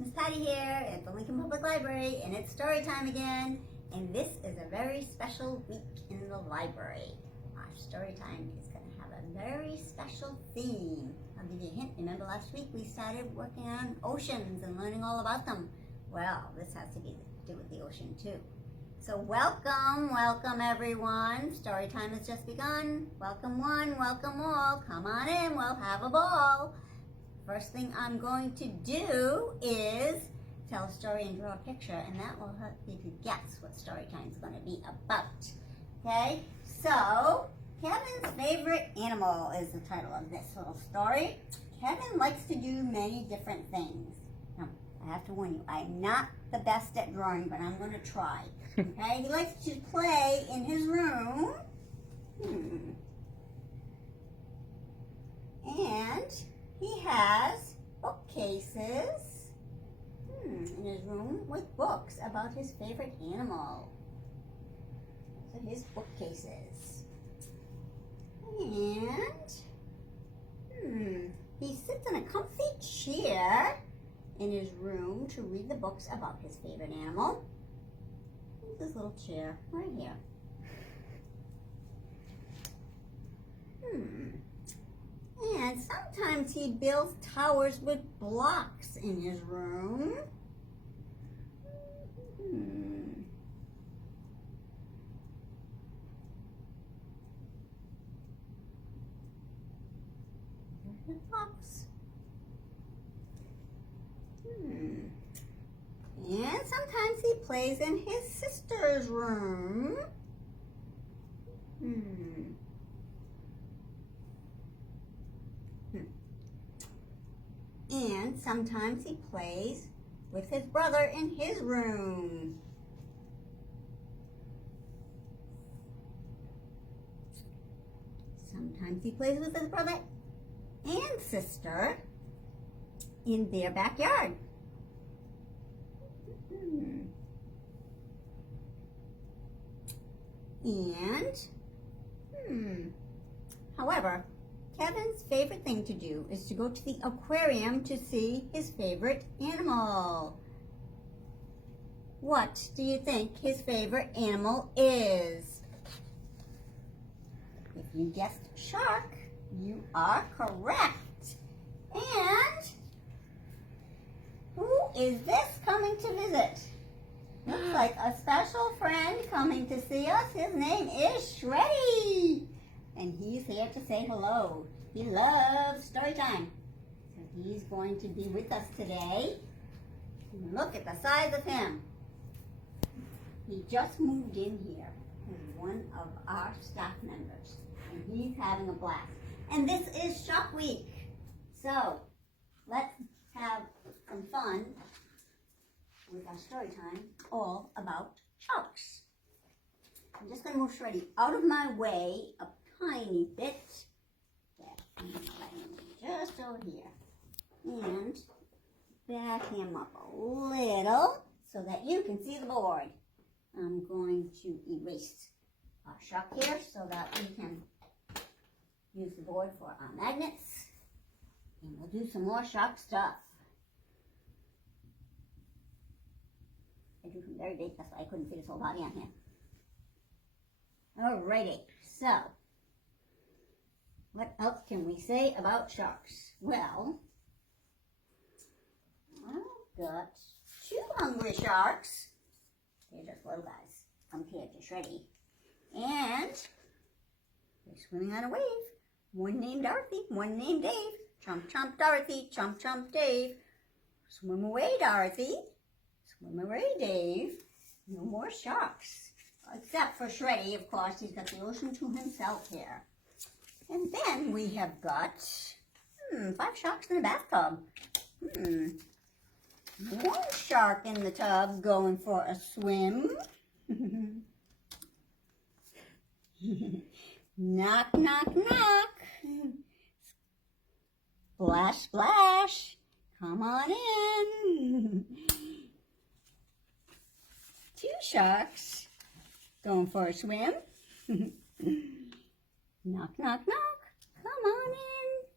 Miss Patty here at the Lincoln Public Library, and it's story time again. And this is a very special week in the library. Our story time is going to have a very special theme. I'll give you a hint. Remember last week we started working on oceans and learning all about them? Well, this has to do with the ocean too. So welcome everyone. Story time has just begun. Welcome one, welcome all. Come on in, we'll have a ball. First thing I'm going to do is tell a story and draw a picture, and that will help you to guess what story time is going to be about. Okay, so Kevin's favorite animal is the title of this little story. Kevin likes to do many different things. Now, I have to warn you, I'm not the best at drawing, but I'm going to try. Okay, he likes to play in his room. And he has bookcases in his room with books about his favorite animal. So his bookcases. And he sits in a comfy chair in his room to read the books about his favorite animal. Here's this little chair right here. And sometimes he builds towers with blocks in his room. Blocks. And sometimes he plays in his sister's room. And sometimes he plays with his brother in his room. Sometimes he plays with his brother and sister in their backyard. And, however, Kevin's favorite thing to do is to go to the aquarium to see his favorite animal. What do you think his favorite animal is? If you guessed shark, you are correct. And who is this coming to visit? Looks like a special friend coming to see us. His name is Shreddy. And he's here to say hello. He loves story time. So he's going to be with us today. Look at the size of him. He just moved in here as one of our staff members. And he's having a blast. And this is Shark Week. So let's have some fun with our story time all about sharks. I'm just going to move Shreddy out of my way a tiny bit. Just over here. And back him up a little so that you can see the board. I'm going to erase our shark here so that we can use the board for our magnets. And we'll do some more shark stuff. I drew him very big, that's why I couldn't fit his whole body on here. Alrighty, so what else can we say about sharks? Well, I've got two hungry sharks. They're just little guys compared to Shreddy. And they're swimming on a wave. One named Dorothy, one named Dave. Chomp, chomp, Dorothy, chomp, chomp, Dave. Swim away, Dorothy. Swim away, Dave. No more sharks. Except for Shreddy, of course. He's got the ocean to himself here. And then we have got 5 sharks in a bathtub. One shark in the tub going for a swim. Knock, knock, knock. Splash, splash. Come on in. 2 sharks going for a swim. Knock, knock, knock. Come on in.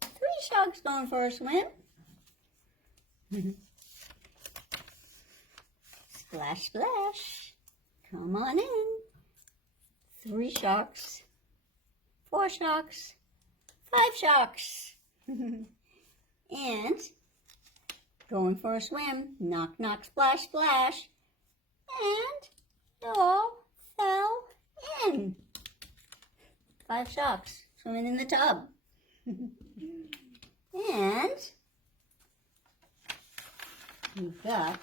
3 sharks going for a swim. Splash, splash. Come on in. 3 sharks, 4 sharks, 5 sharks. And going for a swim. Knock, knock, splash, splash. And they all fell in. 5 sharks swimming in the tub. And we've got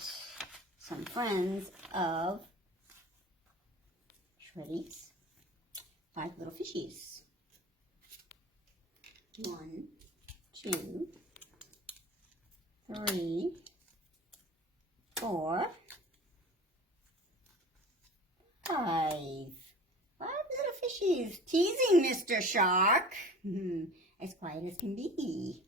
some friends of Shreddy's 5 little fishies. 1, 2, 3, 4, 5. 5 little fishies teasing Mr. Shark. As quiet as can be.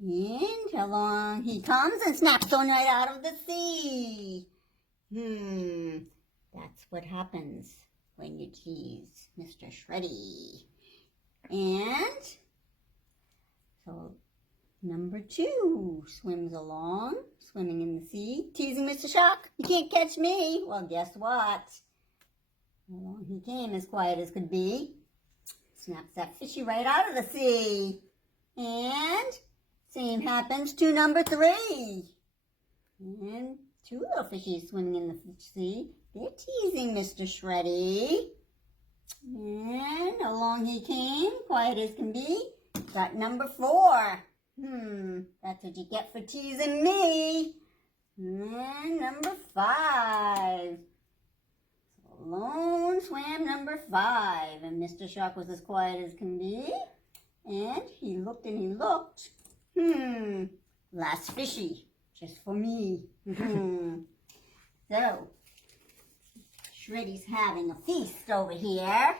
And along he comes and snaps on right out of the sea. That's what happens when you tease Mr. Shreddy. And so number 2 swims along, swimming in the sea, teasing Mr. Shark. You can't catch me. Well, guess what? Along he came as quiet as could be. Snaps that fishy right out of the sea. And same happens to number 3. And 2 little fishies swimming in the sea. They're teasing Mr. Shreddy. And along he came, quiet as can be. Got number 4. That's what you get for teasing me. And number 5. Alone swam number 5. And Mr. Shark was as quiet as can be. And he looked and he looked. Last fishy, just for me. So, Shreddy's having a feast over here.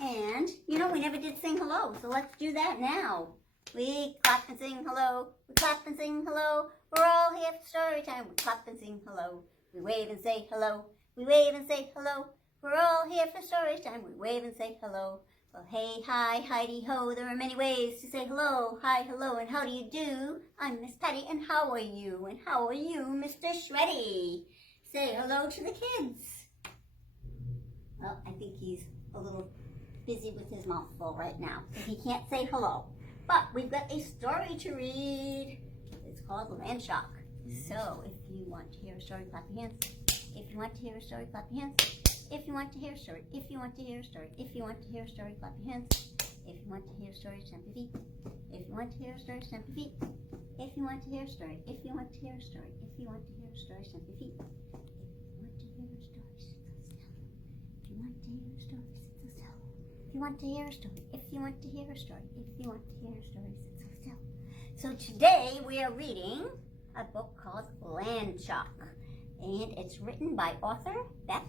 And, you know, we never did sing hello, so let's do that now. We clap and sing hello. We clap and sing hello. We're all here for story time. We clap and sing hello. We wave and say hello. We wave and say hello. We're all here for story time. We wave and say hello. Well, hey, hi, Heidi, ho, there are many ways to say hello. Hi, hello, and how do you do? I'm Miss Patty, and how are you? And how are you, Mr. Shreddy? Say hello to the kids. Well, I think he's a little busy with his mouth full right now, so he can't say hello. But we've got a story to read. It's called Land Shark. So, if you want to hear a story, clap your hands. If you want to hear a story, clap your hands. If you want to hear a story, if you want to hear a story, if you want to hear a story, clap your hands. If you want to hear a story, stamp your feet. If you want to hear a story, stamp your feet. If you want to hear a story, if you want to hear a story, if you want to hear a story, stamp your feet. If you want to hear a story, sit so still. If you want to hear a story, if you want to hear a story, if you want to hear a story, sit so still. So today we are reading a book called Land Shark. And it's written by author Beth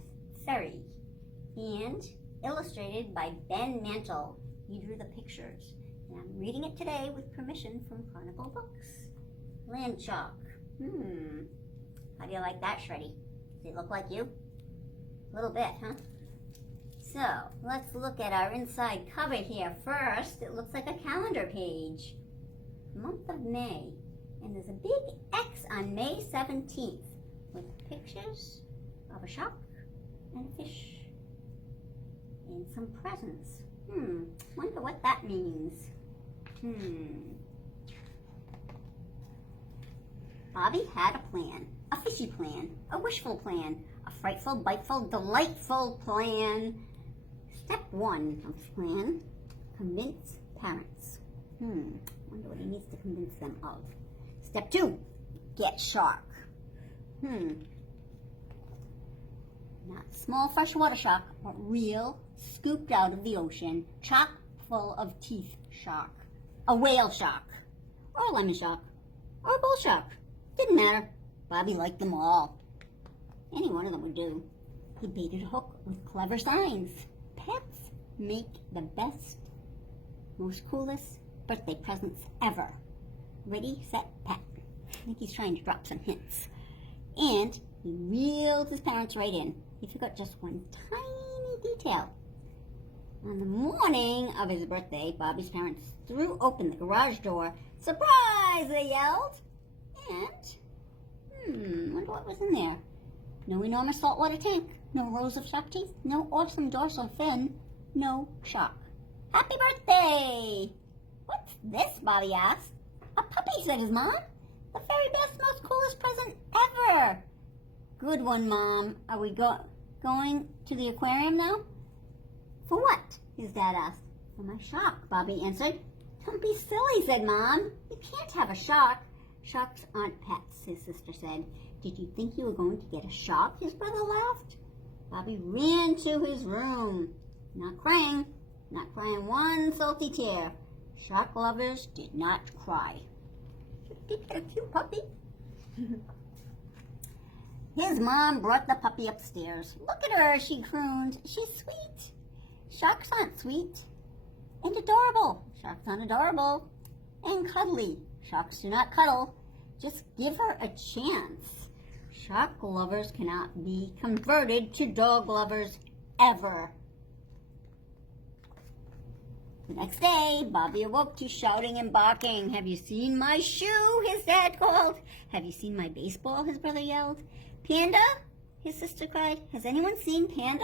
Ferry and illustrated by Ben Mantle. He drew the pictures. And I'm reading it today with permission from Chronicle Books. Land Shark. How do you like that, Shreddy? Does it look like you? A little bit, huh? So, let's look at our inside cover here. First, it looks like a calendar page. Month of May. And there's a big X on May 17th with pictures of a shark and a fish and some presents. Wonder what that means. Bobby had a plan, a fishy plan, a wishful plan, a frightful, biteful, delightful plan. Step 1 of the plan, convince parents. Wonder what he needs to convince them of. Step 2, get shark. Not small freshwater shark, but real, scooped out of the ocean, chock full of teeth shark. A whale shark, or a lemon shark, or a bull shark. Didn't matter. Bobby liked them all. Any one of them would do. He baited a hook with clever signs. Pets make the best, most coolest birthday presents ever. Ready, set, pet. I think he's trying to drop some hints. And he reeled his parents right in. He forgot just one tiny detail. On the morning of his birthday, Bobby's parents threw open the garage door. Surprise, they yelled. And Wonder what was in there. No enormous saltwater tank, no rows of shark teeth, no awesome dorsal fin, no shark. Happy birthday! What's this, Bobby asked. A puppy, said his mom. The very best, most coolest present ever. Good one, Mom. Are we going to the aquarium now? For what? His dad asked. For my shark, Bobby answered. Don't be silly, said Mom. You can't have a shark. Sharks aren't pets, his sister said. Did you think you were going to get a shark? His brother laughed. Bobby ran to his room. Not crying one salty tear. Shark lovers did not cry. Did you get a cute puppy? His mom brought the puppy upstairs. Look at her, she crooned. She's sweet. Sharks aren't sweet. And adorable. Sharks aren't adorable. And cuddly. Sharks do not cuddle. Just give her a chance. Shark lovers cannot be converted to dog lovers ever. The next day, Bobby awoke to shouting and barking. Have you seen my shoe? His dad called. Have you seen my baseball? His brother yelled. Panda? His sister cried. Has anyone seen Panda?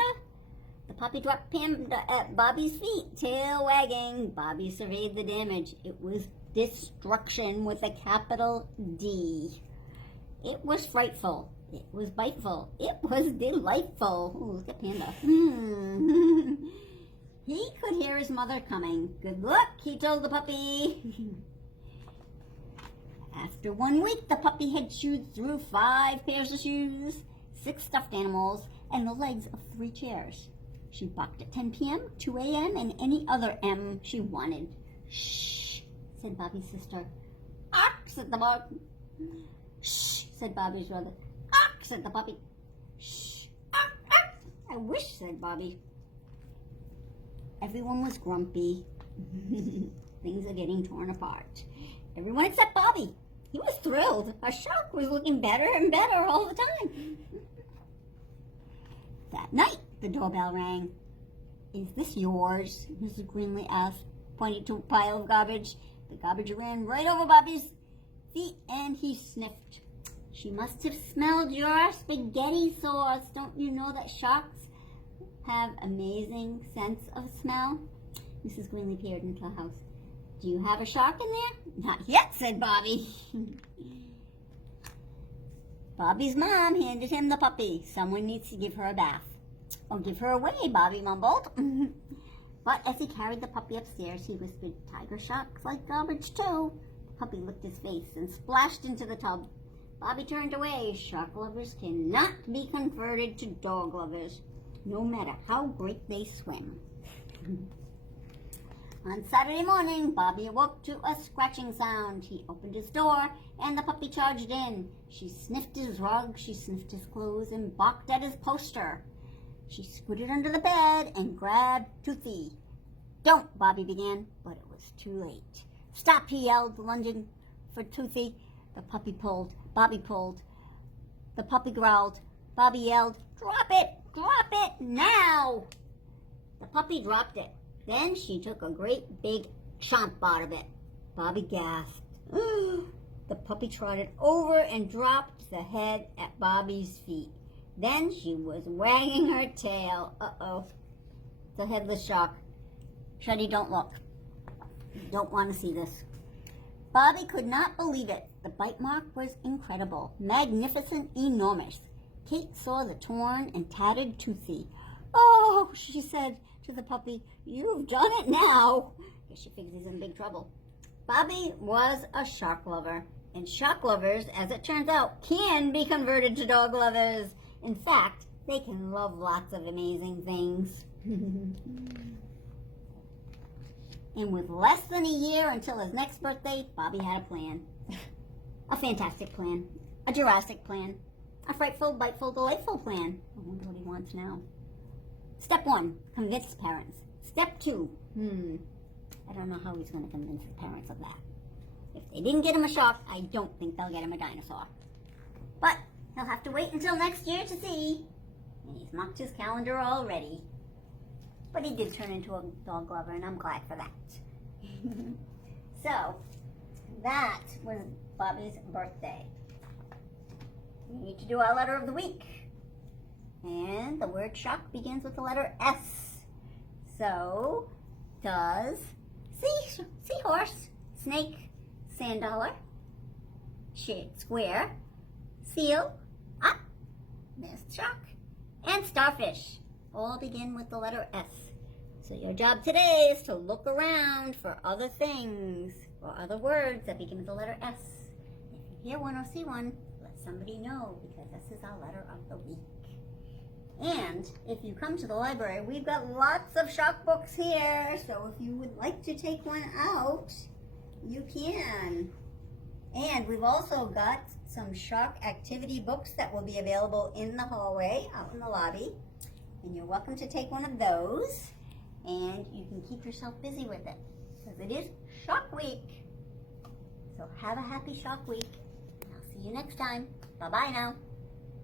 The puppy dropped Panda at Bobby's feet, tail wagging. Bobby surveyed the damage. It was destruction with a capital D. It was frightful. It was biteful. It was delightful. Ooh, look at Panda. He could hear his mother coming. Good luck, he told the puppy. After 1 week, the puppy had chewed through 5 pairs of shoes, 6 stuffed animals, and the legs of 3 chairs. She barked at 10 p.m., 2 a.m., and any other M she wanted. Shh, said Bobby's sister. Ark, said the dog. Shh, said Bobby's brother. Ark, said the puppy. Shh, ark, ark. I wish, said Bobby. Everyone was grumpy. Things are getting torn apart. Everyone except Bobby. He was thrilled. A shark was looking better and better all the time. That night, the doorbell rang. Is this yours? Mrs. Greenlee asked, pointing to a pile of garbage. The garbage ran right over Bobby's feet, and he sniffed. She must have smelled your spaghetti sauce. Don't you know that sharks have amazing sense of smell? Mrs. Greenlee peered into the house. Do you have a shark in there? Not yet, said Bobby. Bobby's mom handed him the puppy. Someone needs to give her a bath. Or give her away, Bobby mumbled. But as he carried the puppy upstairs, he whispered, Tiger sharks like garbage too. The puppy licked his face and splashed into the tub. Bobby turned away. Shark lovers cannot be converted to dog lovers, no matter how great they swim. On Saturday morning, Bobby awoke to a scratching sound. He opened his door, and the puppy charged in. She sniffed his rug, she sniffed his clothes, and barked at his poster. She scooted under the bed and grabbed Toothy. Don't, Bobby began, but it was too late. Stop, he yelled, lunging for Toothy. The puppy pulled. Bobby pulled. The puppy growled. Bobby yelled, drop it now! The puppy dropped it. Then she took a great big chomp out of it. Bobby gasped. The puppy trotted over and dropped the head at Bobby's feet. Then she was wagging her tail. Uh-oh. The headless shark. Shuddy, don't look. Don't want to see this. Bobby could not believe it. The bite mark was incredible. Magnificent, enormous. Kate saw the torn and tattered Toothy. Oh, she said to the puppy, you've done it now. Guess she figures he's in big trouble. Bobby was a shark lover, and shark lovers, as it turns out, can be converted to dog lovers. In fact, they can love lots of amazing things. And with less than a year until his next birthday, Bobby had a plan. A fantastic plan. A Jurassic plan. A frightful, biteful, delightful plan. I wonder what he wants now. Step 1, convince parents. Step 2, I don't know how he's going to convince the parents of that. If they didn't get him a shark, I don't think they'll get him a dinosaur. But he'll have to wait until next year to see. And he's marked his calendar already. But he did turn into a dog lover, and I'm glad for that. So, that was Bobby's birthday. we need to do our letter of the week. And the word shark begins with the letter S. So, does seahorse, snake, sand dollar, square, seal, missed shark, and starfish all begin with the letter S. So your job today is to look around for other things or other words that begin with the letter S. If you hear one or see one, let somebody know, because this is our letter of the week. And if you come to the library, we've got lots of shark books here, so if you would like to take one out, you can. And we've also got some shark activity books that will be available in the hallway, out in the lobby. And you're welcome to take one of those, and you can keep yourself busy with it, because it is Shark Week. So have a happy Shark Week, and I'll see you next time. Bye-bye now.